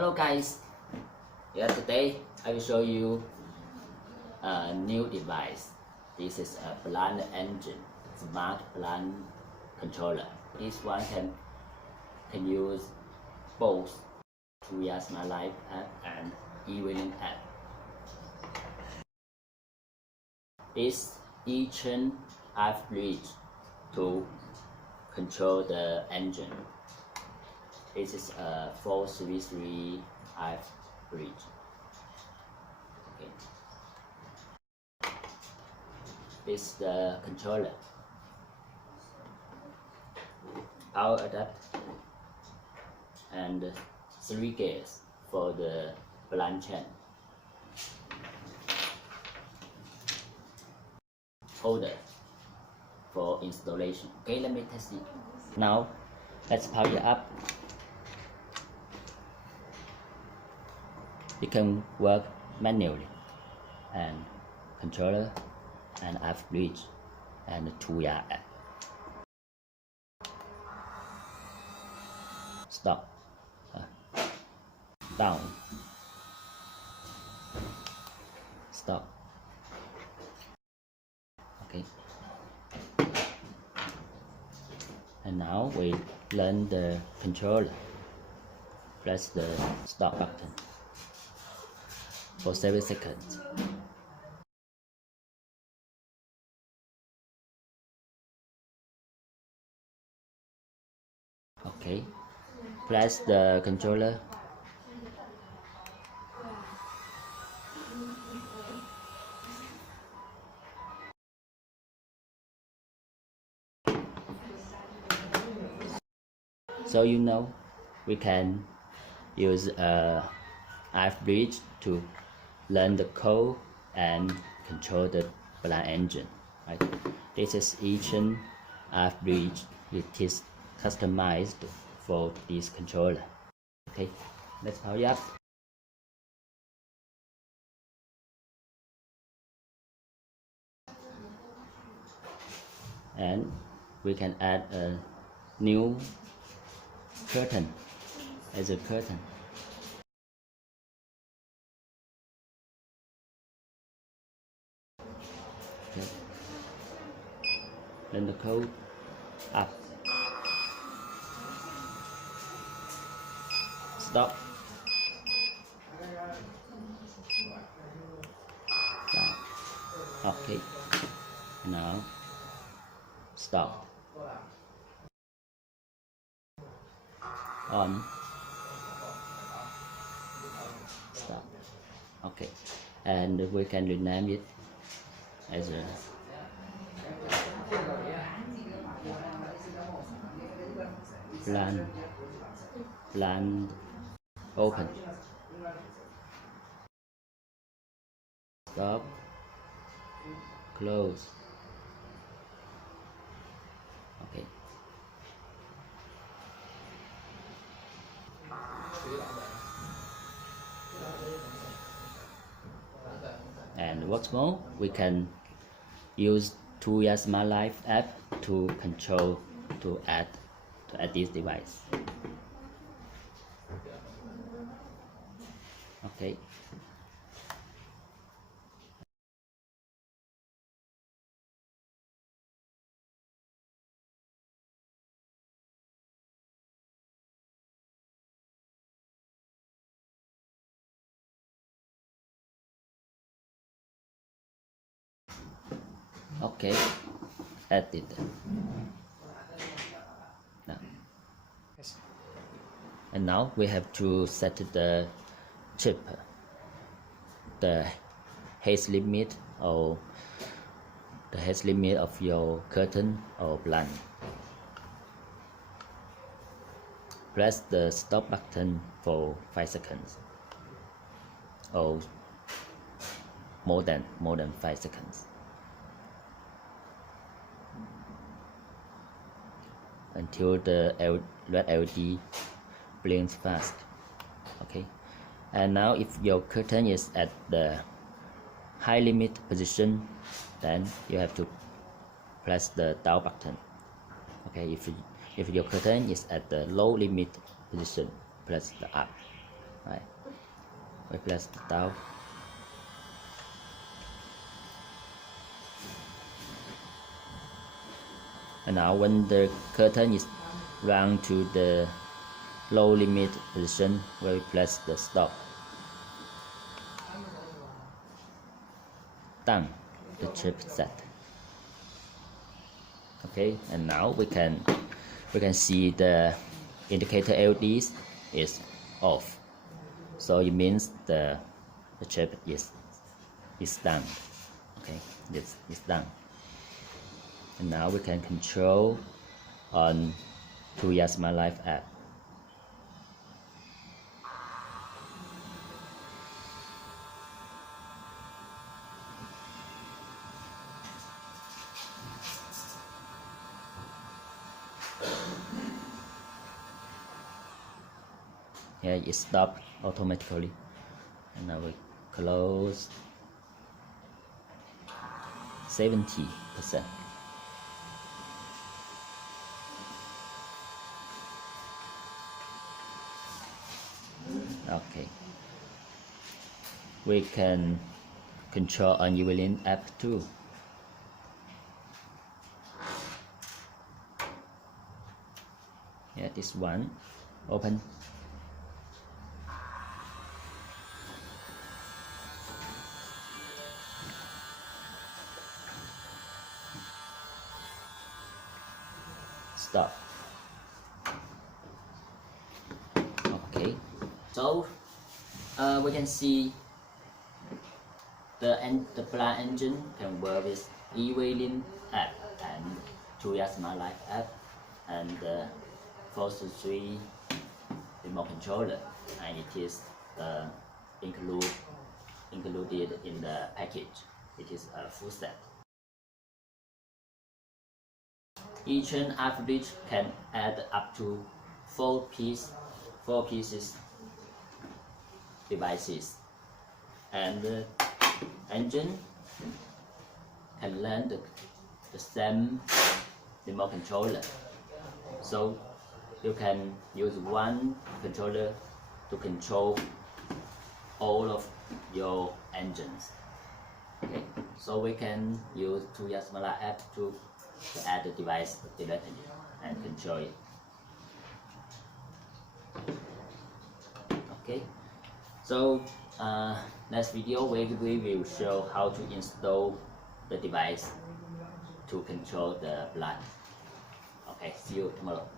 Hello guys, today I will show you a new device. This is a plant engine, smart plant controller. This one can use both Tuya Smart Life app and eWelink app. This Eachen I've bridge to control the engine. This is a 433 I've bridge. Okay. This is the controller. Power adapter and 3 gears for the plant chain. Holder for installation. Okay, let me test it. Now let's power it up. You can work manually, and controller and app bridge and Tuya app. Stop. Down. Stop. Okay. And now we learn the controller. Press the stop button for 7 seconds. Okay. Press the controller. So you know, we can use a app bridge to learn the code and control the plant engine. Right? This is Eachen app bridge. It is customized for this controller. Okay, let's power it up. And we can add a new curtain as a curtain. Okay. Then the code up. Stop. Down. Okay. Now stop. On. Stop. Okay. And we can rename it as a plant open. Stop. Close. Okay. And what's more, we can use Tuya Smart Life app to control to add this device. Okay. Okay, added. Now. And now we have to set the chip, the height limit or the height limit of your curtain or plant. Press the stop button for 5 seconds or more than 5 seconds until the red LED blinks fast. Okay, and now if your curtain is at the high limit position, then you have to press the down button. Okay, if your curtain is at the low limit position, press the up. Right. We press down. And now when the curtain is round to the low limit position, we press the stop. Done. The chip set. Okay, and now we can see the indicator LEDs is off. So it means the chip is done. Okay, this is done. And now we can control on Tuya Smart Life app. Yeah, it stopped automatically. And now we close 70%. Okay. We can control on eWelink app too. Yeah, this one open. Stop. Okay, so we can see the plan engine can work with eWelink app and Tuya Smart Life app and the 4-3 remote controller, and it is included in the package. It is a full set. Eachen average can add up to 4 pieces devices, and the engine can learn the same remote controller, so you can use one controller to control all of your engines. Okay, so we can use Tuya Smart Life app to add the device directly and control it. Okay, so next video we will show how to install the device to control the blood. Okay, see you tomorrow.